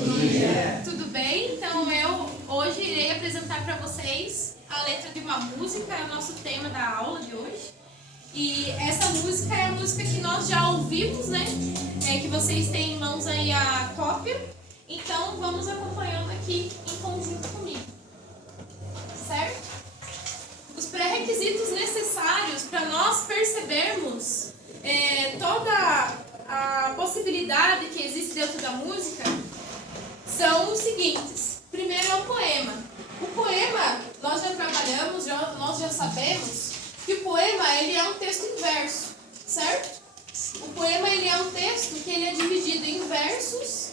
dia. Tudo bem? Então eu hoje irei apresentar para vocês a letra de uma música, é o nosso tema da aula de hoje. E essa música é a música que nós já ouvimos, né? Que vocês têm em mãos aí a cópia. Então vamos acompanhando aqui em conjunto comigo. Certo? Os pré-requisitos necessários para nós percebermos toda a possibilidade que existe dentro da música são os seguintes. Primeiro é o poema. O poema, nós já trabalhamos, nós já sabemos que o poema ele é um texto em verso, certo? O poema ele é um texto que ele é dividido em versos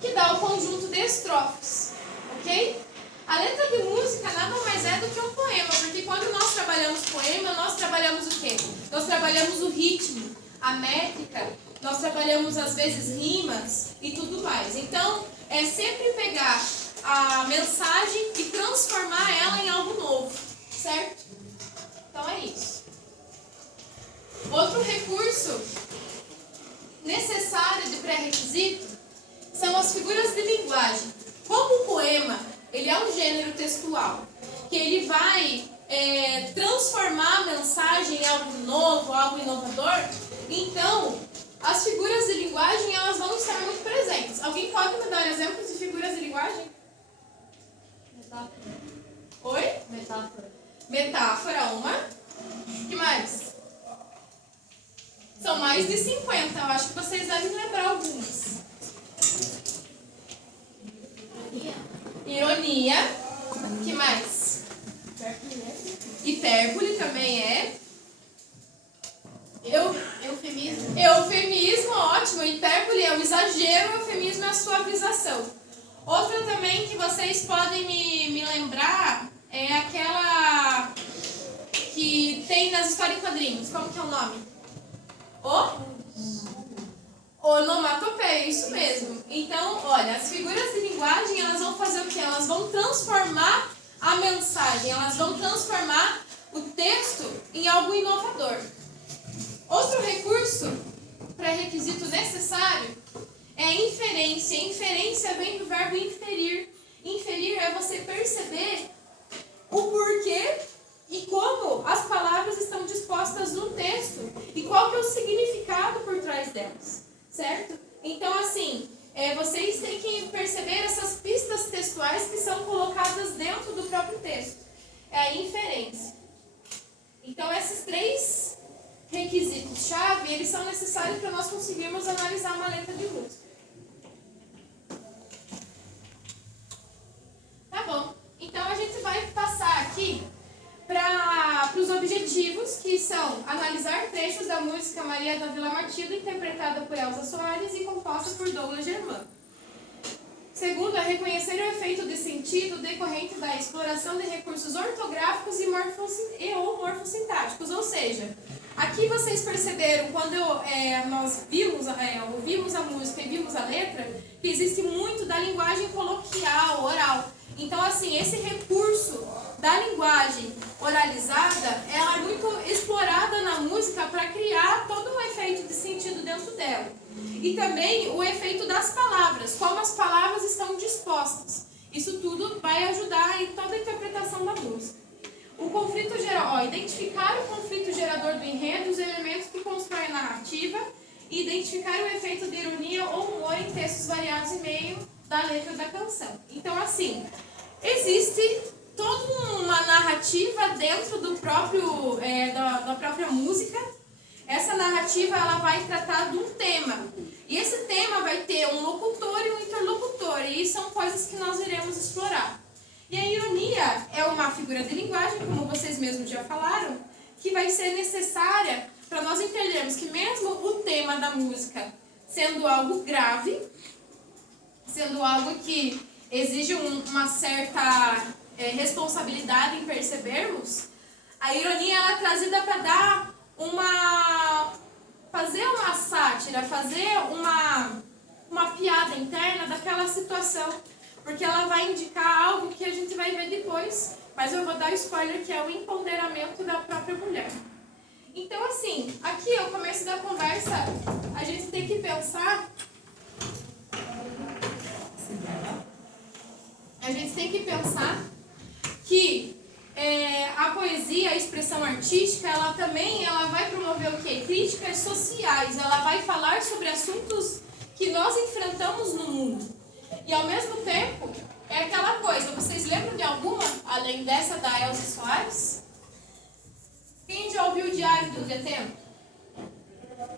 que dá o conjunto de estrofes, ok? A letra de música nada mais é do que um poema, porque quando nós trabalhamos poema, nós trabalhamos o quê? Nós trabalhamos o ritmo, a métrica, nós trabalhamos às vezes rimas e tudo mais. Então, é sempre pegar a mensagem e transformar ela em algo novo, certo? Então é isso. Outro recurso necessário de pré-requisito são as figuras de linguagem. Como o poema ele é um gênero textual, que ele vai transformar a mensagem em algo novo, algo inovador, então as figuras de linguagem elas vão estar muito presentes. Alguém pode me dar exemplos de figuras de linguagem? Metáfora. Oi? Metáfora. Metáfora, uma. O que mais? São mais de 50, eu acho que vocês devem lembrar algumas. Ironia. O que mais? Hipérbole também é. Eufemismo. Eufemismo, ótimo. Hipérbole é o exagero, eufemismo é a suavização. Outra também que vocês podem me lembrar é aquela que tem nas histórias em quadrinhos. Como que é o nome? Onomatopeia, isso mesmo. Então, olha, as figuras de linguagem, elas vão fazer o quê? Elas vão transformar a mensagem, elas vão transformar o texto em algo inovador. Outro recurso, pré-requisito necessário, é a inferência. Inferência vem do verbo inferir. Inferir é você perceber o porquê e como as palavras estão dispostas no texto e qual que é o significado por trás delas, certo? Então, assim, vocês têm que perceber essas pistas textuais que são colocadas dentro do próprio texto. É a inferência. Então, esses três requisitos-chave, eles são necessários para nós conseguirmos analisar uma letra de música. Tá bom. Então, a gente vai passar aqui para os objetivos, que são analisar trechos da música Maria da Vila Matilde, interpretada por Elza Soares e composta por Douglas Germano. Segundo, é reconhecer o efeito de sentido decorrente da exploração de recursos ortográficos ou morfossintáticos. Ou seja, aqui vocês perceberam, quando nós ouvimos a música e vimos a letra, que existe muito da linguagem coloquial, oral. Então, assim, esse recurso da linguagem oralizada, ela é muito explorada na música para criar todo um efeito de sentido dentro dela. E também o efeito das palavras, como as palavras estão dispostas. Isso tudo vai ajudar em toda a interpretação da música. O conflito geral, identificar o conflito gerador do enredo, os elementos que constroem a narrativa, e identificar o efeito de ironia ou humor em textos variados em meio da letra da canção. Então, assim, existe toda uma narrativa dentro do próprio, da própria música. Essa narrativa ela vai tratar de um tema. E esse tema vai ter um locutor e um interlocutor. E são coisas que nós iremos explorar. E a ironia é uma figura de linguagem, como vocês mesmos já falaram, que vai ser necessária para nós entendermos que mesmo o tema da música sendo algo grave, sendo algo que exige uma certa responsabilidade em percebermos, a ironia ela é trazida para dar fazer uma sátira, fazer uma piada interna daquela situação, porque ela vai indicar algo que a gente vai ver depois, mas eu vou dar spoiler, que é o empoderamento da própria mulher. Então, assim, aqui ao começo da conversa, a gente tem que pensar pensar, que a poesia, a expressão artística, ela vai promover o quê? Críticas sociais. Ela vai falar sobre assuntos que nós enfrentamos no mundo. E ao mesmo tempo, é aquela coisa, vocês lembram de alguma, além dessa da Elza Soares? Quem já ouviu o Diário do Detento?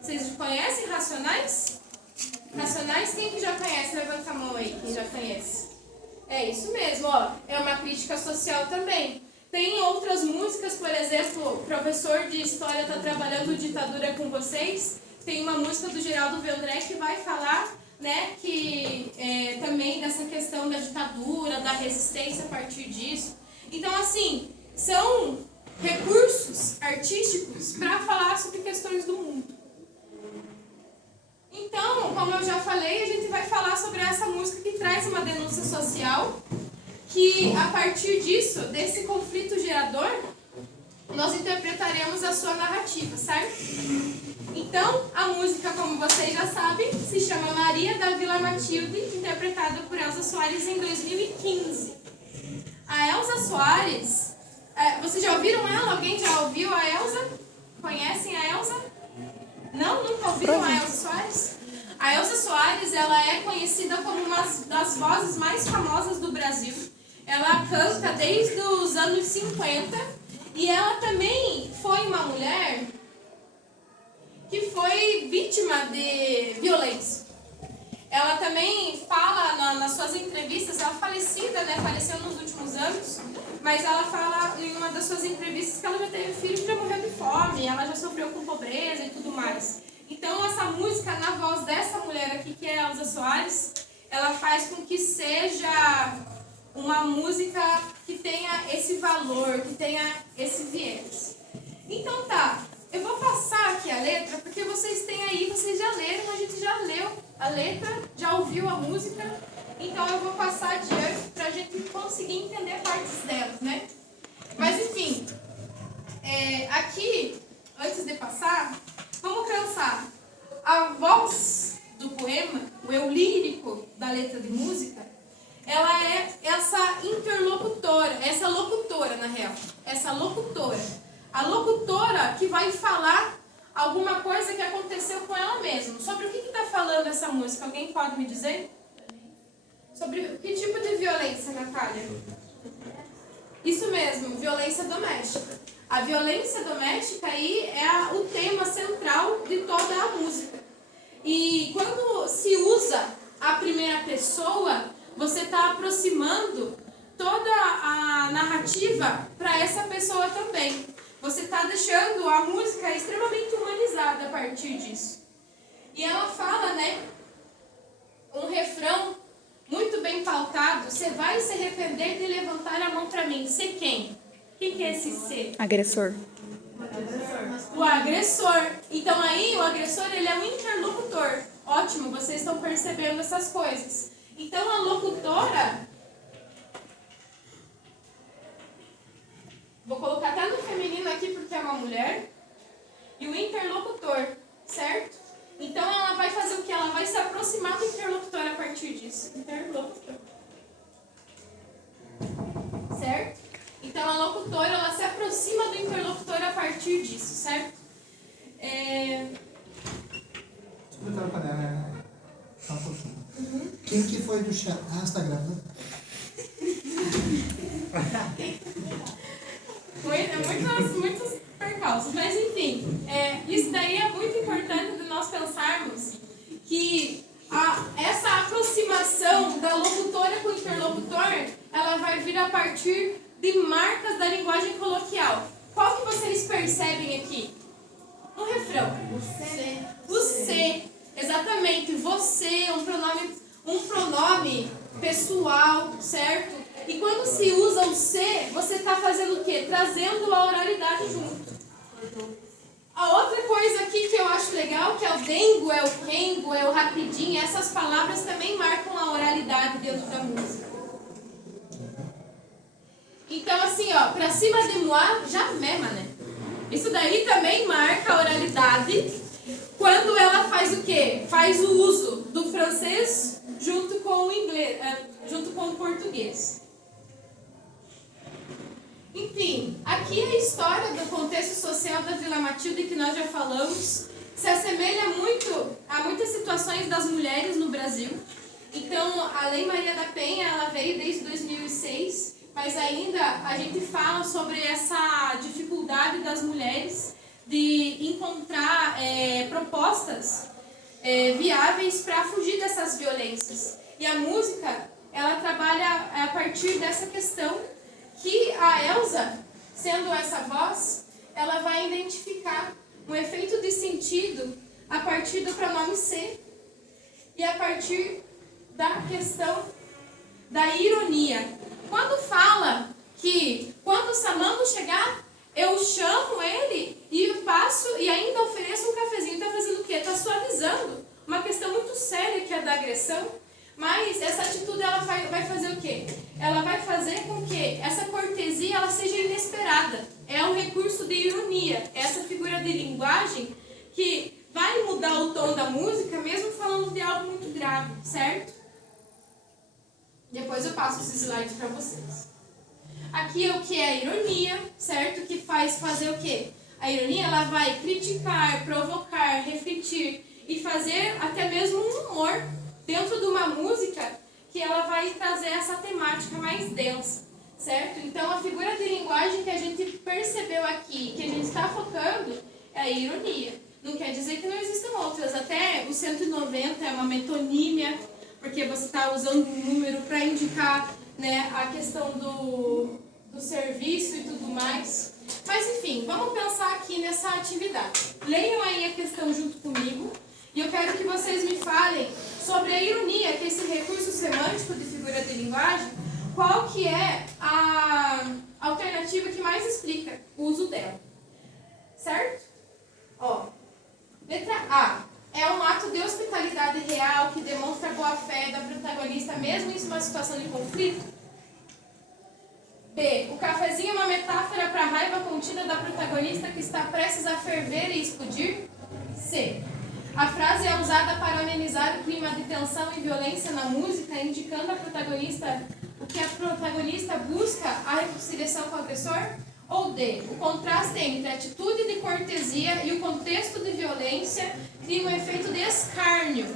Vocês conhecem Racionais? Racionais, quem que já conhece? Levanta a mão aí, quem já conhece. É isso mesmo, ó. É uma crítica social também. Tem outras músicas, por exemplo, o professor de História está trabalhando Ditadura com vocês. Tem uma música do Geraldo Vandré que vai falar, né, que também dessa questão da ditadura, da resistência a partir disso. Então, assim, são recursos artísticos para falar sobre questões do mundo. Então, como eu já falei, a gente vai falar sobre essa música que traz uma denúncia social, que a partir disso, desse conflito gerador, nós interpretaremos a sua narrativa, certo? Então, a música, como vocês já sabem, se chama Maria da Vila Matilde, interpretada por Elza Soares em 2015. A Elza Soares, vocês já ouviram ela? Alguém já ouviu a Elza? Conhecem a Elza? Não? Nunca ouviram a Elza Soares? A Elza Soares, ela é conhecida como uma das vozes mais famosas do Brasil. Ela canta desde os anos 50 e ela também foi uma mulher que foi vítima de violência. Ela também fala nas suas entrevistas, ela é falecida, né? Faleceu nos últimos anos, mas ela fala em uma das suas entrevistas que ela já teve filho que já morreu de fome, ela já sofreu com pobreza e tudo mais. Então essa música, na voz dessa mulher aqui, que é a Elza Soares, ela faz com que seja uma música que tenha esse valor, que tenha esse viés. Então tá, eu vou passar aqui a letra, porque vocês têm aí, vocês já leram, a gente já leu a letra, já ouviu a música, então eu vou passar adiante para a gente conseguir entender partes delas, né? Mas enfim, aqui, antes de passar, vamos pensar. A voz do poema, o eu lírico da letra de música, ela é essa interlocutora, essa locutora na real, essa locutora. A locutora que vai falar alguma coisa que aconteceu com ela mesma. Sobre o que está falando essa música? Alguém pode me dizer? Sobre que tipo de violência, Natália? Isso mesmo, violência doméstica. A violência doméstica aí é o tema central de toda a música. E quando se usa a primeira pessoa, você está aproximando toda a narrativa para essa pessoa também. Você está deixando a música extremamente humanizada a partir disso. E ela fala, né, um refrão muito bem pautado: você vai se arrepender de levantar a mão para mim. Ser quem? Quem que é esse ser? Agressor. O agressor. Então aí o agressor, ele é um interlocutor. Ótimo, vocês estão percebendo essas coisas. Então a locutora, vou colocar até no feminino aqui porque é uma mulher, e o interlocutor, certo? Então ela vai fazer o que? Ela vai se aproximar do interlocutor a partir disso. Interlocutor. Certo? Então a locutora, ela se aproxima do interlocutor a partir disso, certo? Deixa eu botar para ela, só um pouquinho. Quem que foi do chat? Ah, você tá gravando? Muitos percalços, mas enfim, isso daí é muito importante de nós pensarmos que essa aproximação da locutora com o interlocutor, ela vai vir a partir de marcas da linguagem coloquial. Qual que vocês percebem aqui? No refrão. Você. Exatamente. Você, um pronome pessoal, certo? E quando se usa o se, você está fazendo o quê? Trazendo a oralidade junto. A outra coisa aqui que eu acho legal, que é o dengo, é o rengo, é o rapidinho, essas palavras também marcam a oralidade dentro da música. Então assim, ó, pra cima de moi, jamais, mané. Isso daí também marca a oralidade. quando ela faz o quê? Faz o uso do francês junto com o inglês, junto com o português. Enfim, aqui a história do contexto social da Vila Matilde, que nós já falamos, se assemelha muito a muitas situações das mulheres no Brasil. Então, a Lei Maria da Penha, ela veio desde 2006, mas ainda a gente fala sobre essa dificuldade das mulheres de encontrar propostas viáveis para fugir dessas violências. E a música, ela trabalha a partir dessa questão que a Elza, sendo essa voz, ela vai identificar um efeito de sentido a partir do pronome ser e a partir da questão da ironia. Quando fala que quando o Samambo chegar, eu chamo ele e passo e ainda ofereço um cafezinho. Está fazendo o quê? Está suavizando uma questão muito séria que é da agressão. Mas essa atitude ela vai fazer o quê? Ela vai fazer com que essa cortesia ela seja inesperada. É um recurso de ironia, essa figura de linguagem que vai mudar o tom da música, mesmo falando de algo muito grave, certo? Depois eu passo esses slides para vocês. Aqui é o que é a ironia, certo? Que faz fazer o quê? A ironia ela vai criticar, provocar, refletir e fazer até mesmo um humor dentro de uma música que ela vai trazer essa temática mais densa, certo? Então a figura de linguagem que a gente percebeu aqui, que a gente está focando, é a ironia. Não quer dizer que não existam outras, até o 190 é uma metonímia, porque você está usando um número para indicar, né, a questão do serviço e tudo mais. Mas enfim, vamos pensar aqui nessa atividade. Leiam aí a questão junto comigo e eu quero que vocês me falem sobre a ironia, que é esse recurso semântico de figura de linguagem, qual que é a alternativa que mais explica o uso dela. Certo? Ó, letra A. É um ato de hospitalidade real que demonstra a boa-fé da protagonista mesmo em uma situação de conflito? B. O cafezinho é uma metáfora para a raiva contida da protagonista que está prestes a ferver e explodir? C. A frase é usada para amenizar o clima de tensão e violência na música, indicando o que a protagonista busca a reconciliação com o agressor? Ou D. O contraste entre a atitude de cortesia e o contexto de violência cria um efeito de escárnio,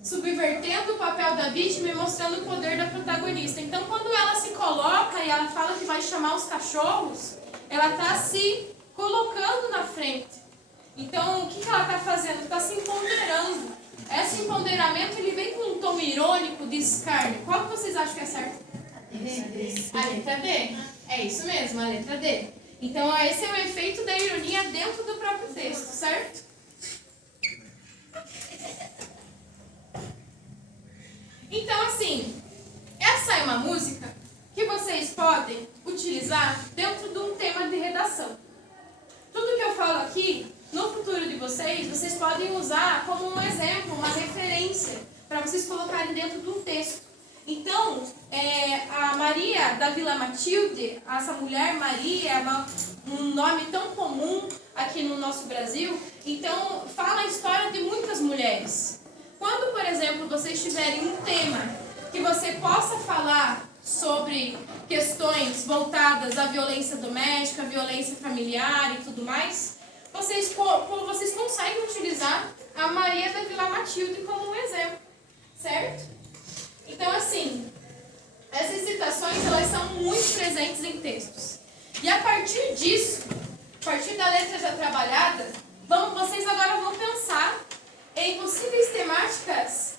subvertendo o papel da vítima e mostrando o poder da protagonista. Então, quando ela se coloca e ela fala que vai chamar os cachorros, ela está se colocando na frente. Então, o que ela está fazendo? Está se empoderando. Esse empoderamento ele vem com um tom irônico de escárnio. Qual que vocês acham que é certo? A letra D. É isso mesmo, a letra D. Então, esse é o efeito da ironia dentro do próprio texto, certo? Então, assim, essa é uma música que vocês podem utilizar dentro de um tema de redação. Tudo que eu falo aqui, no futuro de vocês podem usar como um exemplo, uma referência, para vocês colocarem dentro de um texto. Então, a Maria da Vila Matilde, essa mulher Maria, é um nome tão comum aqui no nosso Brasil, então fala a história de muitas mulheres. Quando, por exemplo, vocês tiverem um tema que você possa falar sobre questões voltadas à violência doméstica, violência familiar e tudo mais, vocês conseguem utilizar a Maria da Vila Matilde como um exemplo, certo? Então, assim, essas citações elas são muito presentes em textos. E a partir disso, a partir da letra já trabalhada, vocês agora vão pensar em possíveis temáticas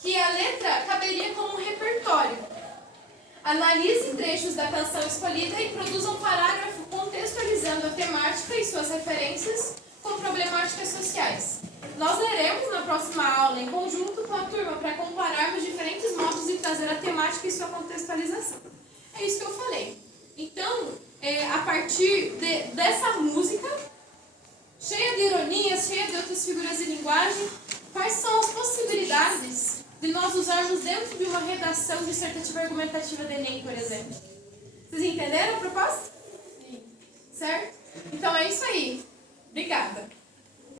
que a letra caberia como um repertório. Analise trechos da canção escolhida e produza um parágrafo contextualizando a temática e suas referências com problemáticas sociais. Nós leremos na próxima aula em conjunto com a turma para compararmos diferentes modos de trazer a temática e sua contextualização. É isso que eu falei. Então, a partir dessa música, cheia de ironias, cheia de outras figuras de linguagem, quais são as possibilidades de nós usarmos dentro de uma redação dissertativa argumentativa do Enem, por exemplo? Vocês entenderam a proposta? Sim. Certo? Então é isso aí. Obrigada.